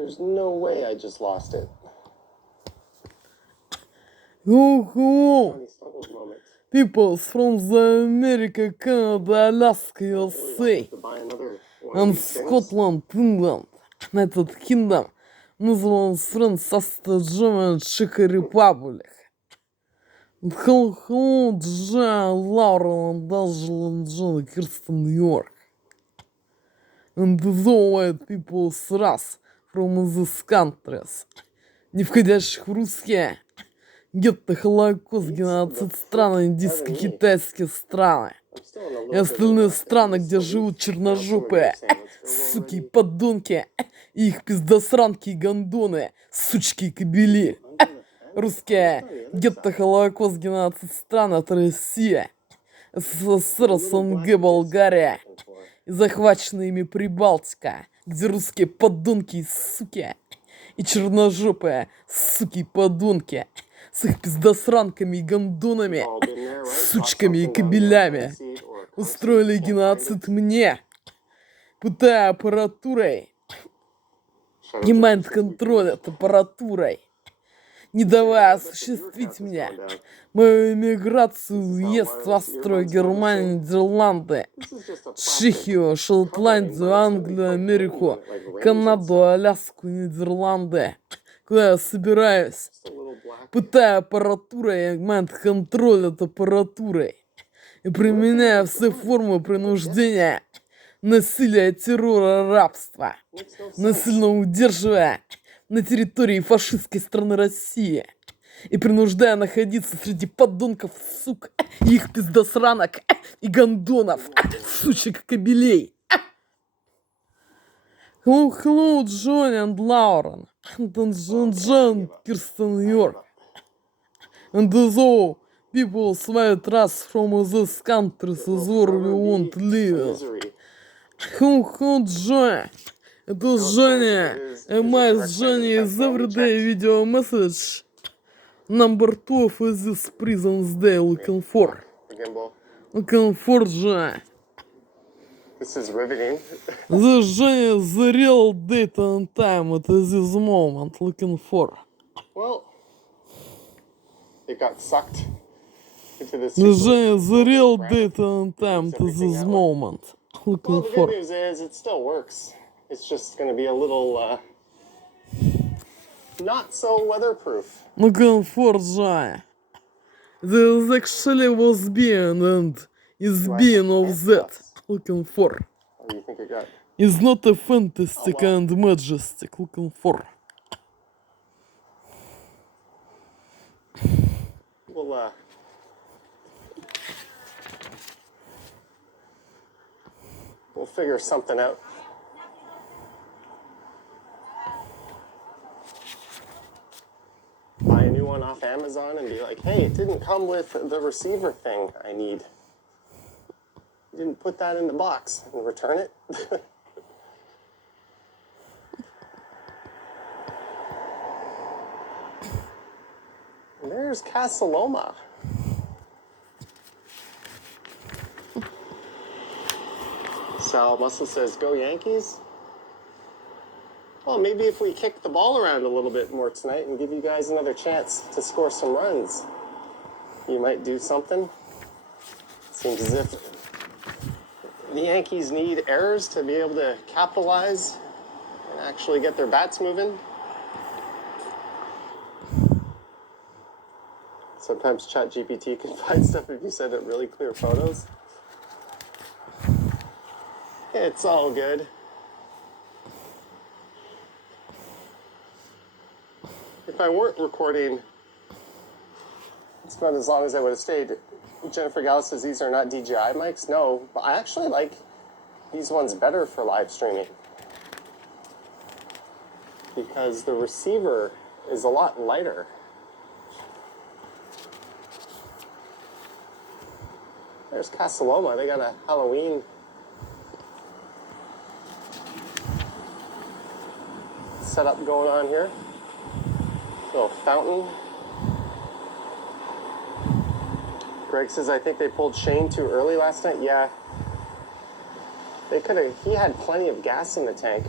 There's no way I just lost it. Hello, Funny struggled moment. people from the America, Canada, Alaska, Really USA, to buy another one of and these things. Scotland, England, United Kingdom, Netherlands, France, Austria, Germany, Czech Republic. Hello, John, Laura, and Angela, and John, Kirsten, New York. And the white people us from these countries, не входящих в русские. Гетто, Холокост, геноцид страны, индийско-китайские страны. И остальные страны, где живут черножопые, суки и подонки, и их пиздосранки и гондоны, сучки и кобели. Русские, гетто, Холокост, геноцид страны, это Россия, СССР, СНГ, Болгария и захваченная ими Прибалтика, где русские подонки и суки, и черножопые, суки и подонки, с их пиздосранками и гондонами, сучками и кобелями устроили геноцид мне, пытая аппаратурой и майнд-контроль от аппаратурой, не давая осуществить мне мою эмиграцию, въезд в Австрию, Германию, Нидерланды, Чехию, Шотландию, Англию, Америку, Канаду, Аляску, Нидерланды, куда я собираюсь, пытая аппаратурой и майнд-контроль от аппаратурой и применяя все формы принуждения, насилия, террора, рабства, насильно удерживая на территории фашистской страны России и принуждая находиться среди подонков, сук, и их пиздосранок и гондонов, сучек кобелей. Hello, Johnny and Lauren, and John, Kirsten, New York, and though people sweat us from this country is where we want to live. Hello, Johnny. Это Женя, and my Johnny is everyday video message. Number 12 is this prison's day looking for. Looking for Johnny. This is riveting. The Johnny is the real date and time at this moment looking for. Well, it got sucked into this. The Johnny is the real date and time to this moment looking Well, the for. good news is it still works. It's just going to be a little not so weatherproof. Looking for Johnny. There is actually was being and is being of that looking for. Oh, you think it got? Is not a fantastic and majestic looking for. We'll we'll figure something out. Buy a new one off Amazon and be like, hey, it didn't come with the receiver thing I need. You didn't put that in the box, and return it. And there's Casaloma. Sal Muscle says, go Yankees. Well, maybe if we kick the ball around a little bit more tonight and give you guys another chance to score some runs, you might do something. Seems as if the Yankees need errors to be able to capitalize and actually get their bats moving. Sometimes ChatGPT can find stuff if you send it really clear photos. It's all good. If I weren't recording, it's not as long as I would have stayed. Jennifer Gall says these are not DJI mics. No, but I actually like these ones better for live streaming because the receiver is a lot lighter. There's Casaloma. They got a Halloween setup going on here. Little fountain. Greg says, I think they pulled Shane too early last night. Yeah. They could have, he had plenty of gas in the tank.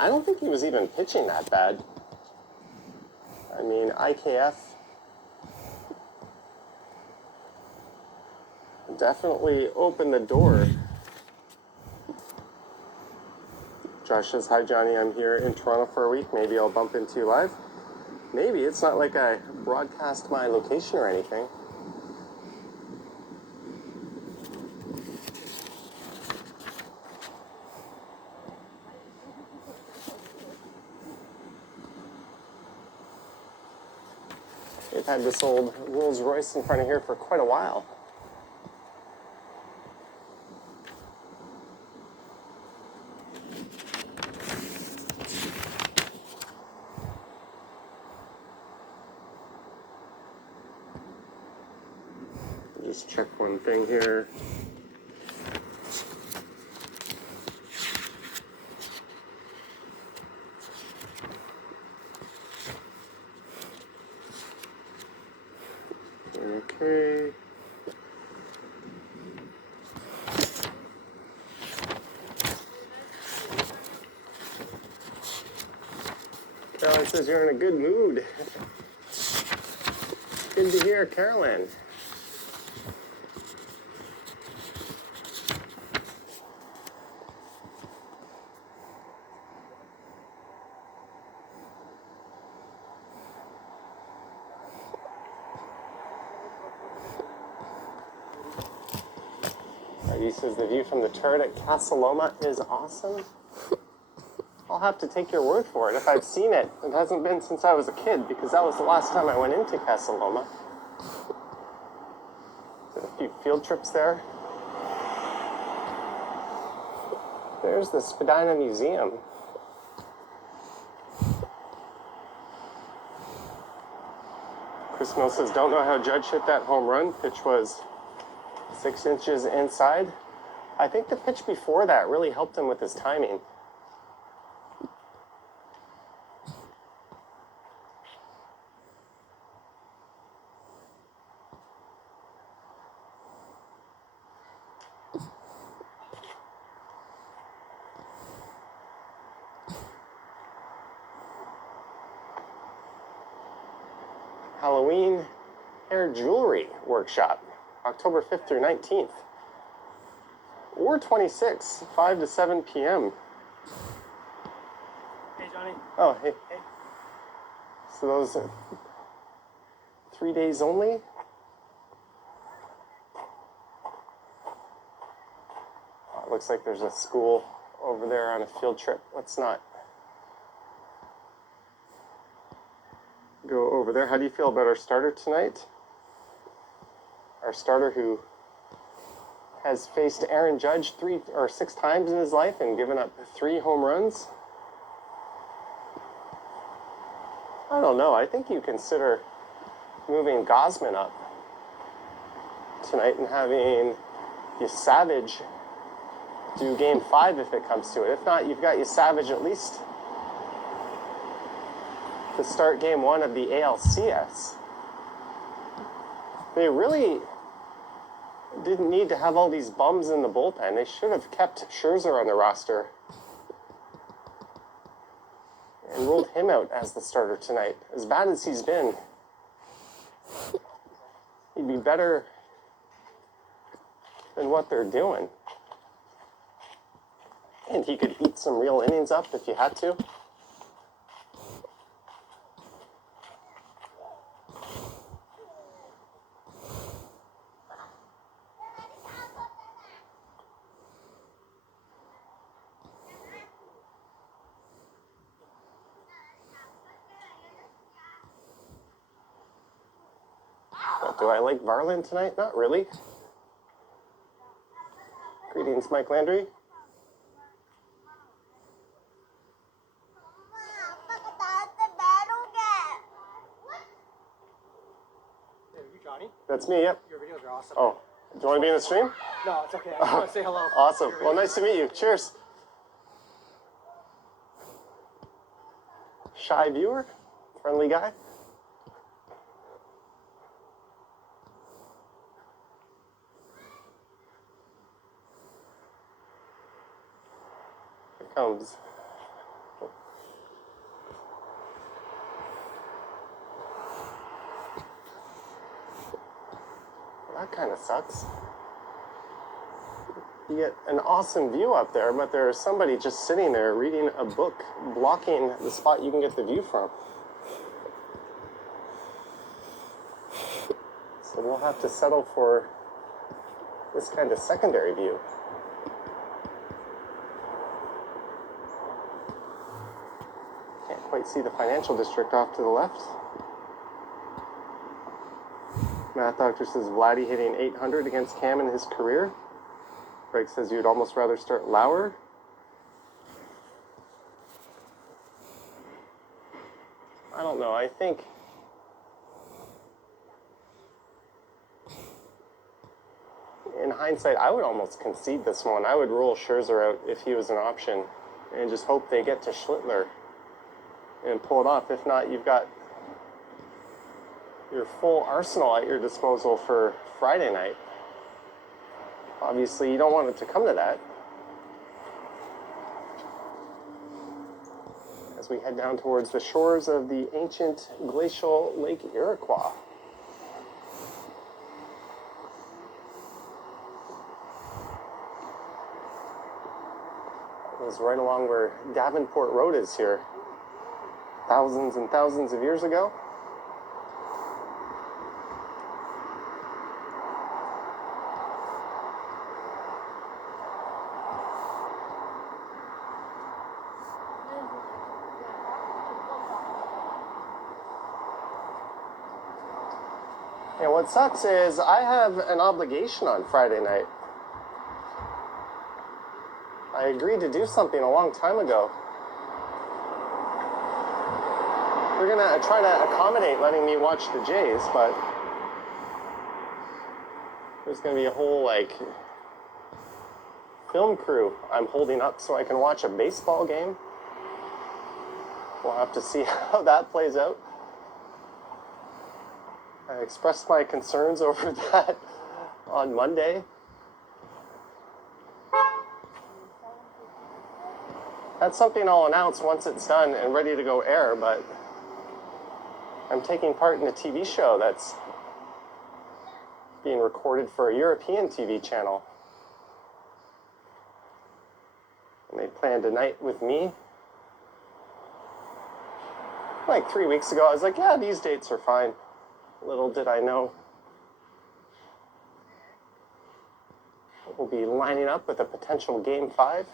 I don't think he was even pitching that bad. I mean, IKF definitely opened the door. Josh says, hi, Johnny. I'm here in Toronto for a week. Maybe I'll bump into you live. Maybe. It's not like I broadcast my location or anything. They've had this old Rolls Royce in front of here for quite a while. Just check one thing here. Okay. Caroline says you're in a good mood. Good to hear, Caroline. He says the view from the turret at Casa Loma is awesome. I'll have to take your word for it. If I've seen it, it hasn't been since I was a kid, because that was the last time I went into Casa Loma. Did a few field trips there. There's the Spadina Museum. Chris Mill says, don't know how Judge hit that home run. Pitch was 6 inches inside. I think the pitch before that really helped him with his timing. Halloween hair jewelry workshop, October 5th through 19th. Or 26, 5 to 7 p.m. Hey, Johnny. Oh, hey. Hey. So those are 3 days only? Oh, it looks like there's a school over there on a field trip. Let's not go over there. How do you feel about our starter tonight? Our starter who has faced Aaron Judge 3 or 6 times in his life and given up 3 home runs. I don't know. I think you consider moving Gosman up tonight and having Savage do game 5 if it comes to it. If not, you've got Savage at least to start game 1 of the ALCS. They really didn't need to have all these bums in the bullpen. They should have kept Scherzer on the roster and ruled him out as the starter tonight. As bad as he's been, he'd be better than what they're doing. And he could heat some real innings up if you had to. But do I like Varland tonight? Not really. Greetings, Mike Landry. Johnny? That's me, yep. Your videos are awesome. Oh, do you want to be in the stream? No, it's okay. I just want to say hello. Awesome. Well, nice to meet you. Cheers. Shy viewer? Friendly guy? Here comes that kind of sucks. You get an awesome view up there, but there's somebody just sitting there reading a book, blocking the spot you can get the view from. So we'll have to settle for this kind of secondary view. Can't quite see the financial district off to the left. Math Doctor says Vladdy hitting 800 against Cam in his career. Greg says you'd almost rather start Lauer. I don't know. I think in hindsight, I would almost concede this one. I would rule Scherzer out if he was an option and just hope they get to Schlittler and pull it off. If not, you've got your full arsenal at your disposal for Friday night. Obviously, you don't want it to come to that. As we head down towards the shores of the ancient glacial Lake Iroquois. It was right along where Davenport Road is here, thousands and thousands of years ago. And what sucks is I have an obligation on Friday night. I agreed to do something a long time ago. We're gonna try to accommodate letting me watch the Jays, but there's gonna be a whole film crew I'm holding up so I can watch a baseball game. We'll have to see how that plays out. I expressed my concerns over that on Monday. That's something I'll announce once it's done and ready to go air, but I'm taking part in a TV show that's being recorded for a European TV channel. And they planned a night with me. Like 3 weeks ago, I was like, yeah, these dates are fine. Little did I know we'll be lining up with a potential Game 5.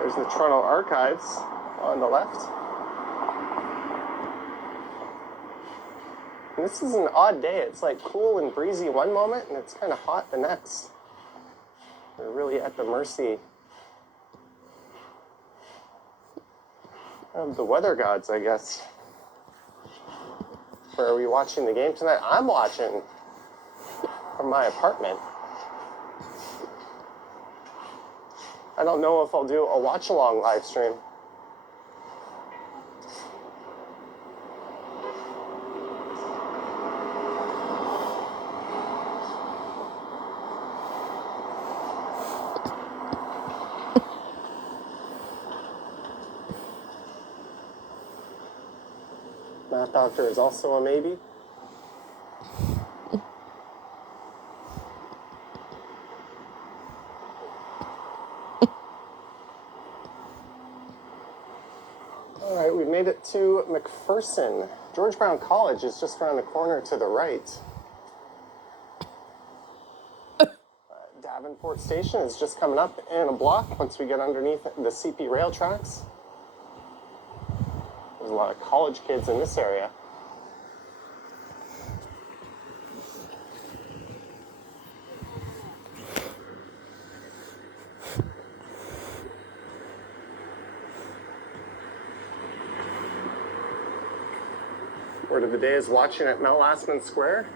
There's the Toronto Archives on the left. And this is an odd day. It's like cool and breezy one moment, and it's kind of hot the next. We're really at the mercy of the weather gods, I guess. Where are we watching the game tonight? I'm watching from my apartment. I don't know if I'll do a watch-along live stream. Math Doctor is also a maybe. All right, we've made it to McPherson. George Brown College is just around the corner to the right. Davenport Station is just coming up in a block once we get underneath the CP rail tracks. There's a lot of college kids in this area. Word of the day is watching at Mel Lastman Square.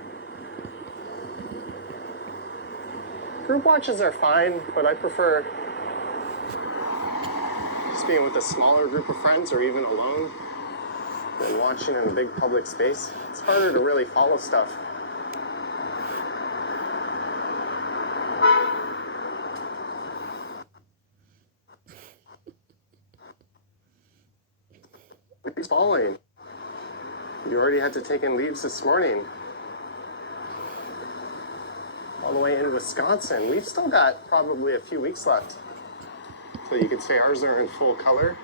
Group watches are fine, but I prefer just being with a smaller group of friends or even alone than watching in a big public space. It's harder to really follow stuff. Leaves falling. You already had to take in leaves this morning. All the way in Wisconsin. We've still got probably a few weeks left. So you could say ours are in full color.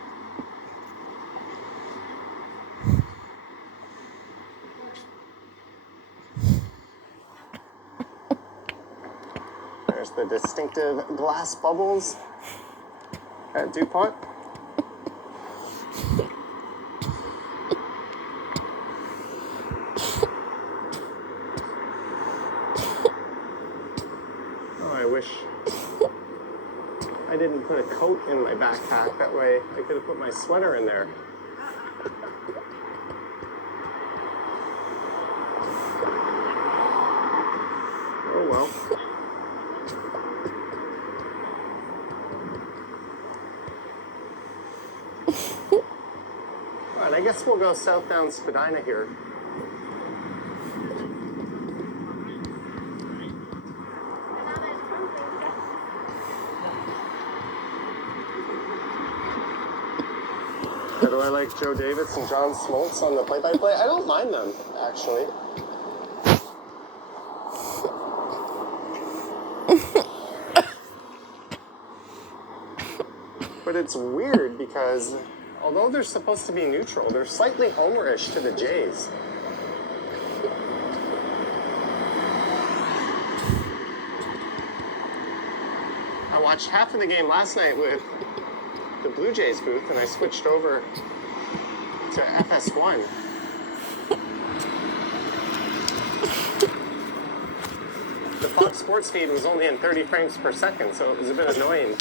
There's the distinctive glass bubbles at DuPont. Oh, I wish I didn't put a coat in my backpack. That way I could have put my sweater in there. Oh well. Alright, I guess we'll go south down Spadina here. How do I like Joe Davis and John Smoltz on the play-by-play? I don't mind them, actually. But it's weird because although they're supposed to be neutral, they're slightly homerish to the Jays. I watched half of the game last night with the Blue Jays booth, and I switched over to FS1. The Fox Sports feed was only in 30 frames per second, so it was a bit annoying.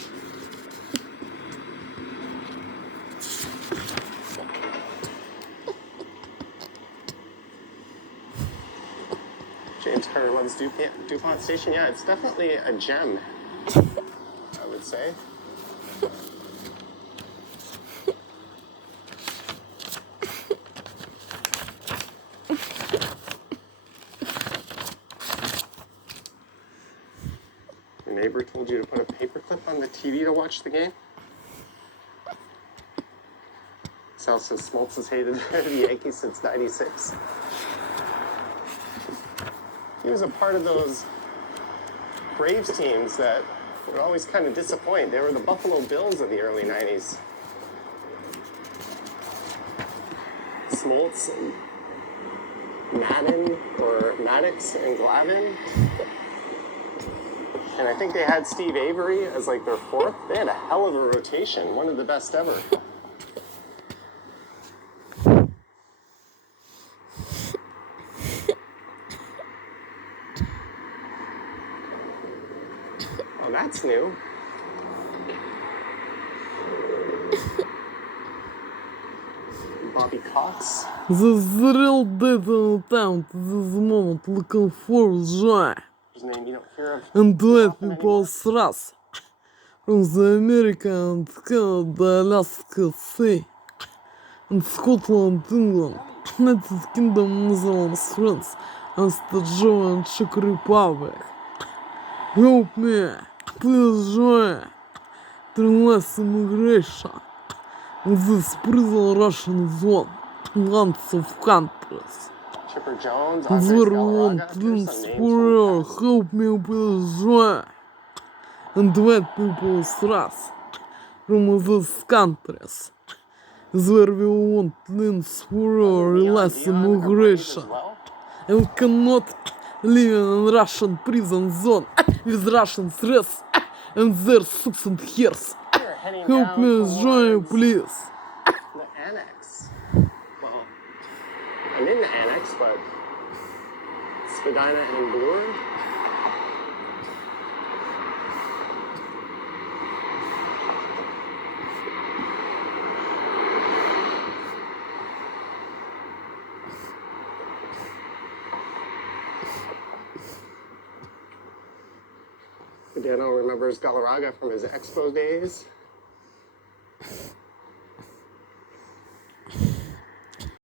James Carter loves DuPont Station. Yeah, it's definitely a gem, I would say. Your neighbor told you to put a paperclip on the TV to watch the game? Sal says Smoltz has hated the Yankees since '96. He was a part of those Braves teams that would always kind of disappoint. They were the Buffalo Bills of the early '90s. Smoltz and Madden, or Maddox and Glavine. And I think they had Steve Avery as like their fourth. They had a hell of a rotation, one of the best ever. Oh, that's new. Bobby Cox. The real data attempt this moment looking for joy. His name you don't hear of. And let often people anymore. thrust from the America and Canada, Alaska Sea, and Scotland, England, United Kingdom, Netherlands, France, and the German Czech Republic. Help me, please join the less immigration in this prison Russian zone, lots of countries. Chipper Jones, There Andres want Galarraga. There's things some names for from you, the past. help me please join and let people thrust from these countries. There we want things for you, less Dion of the Braves as immigration. well. And we cannot live in a Russian prison zone with Russian threats and their suits and hairs. We're heading Help down me join, towards please. the annex. Well, I'm in the annex, but Spadina and Bloor. Dano remembers Galarraga from his Expo days.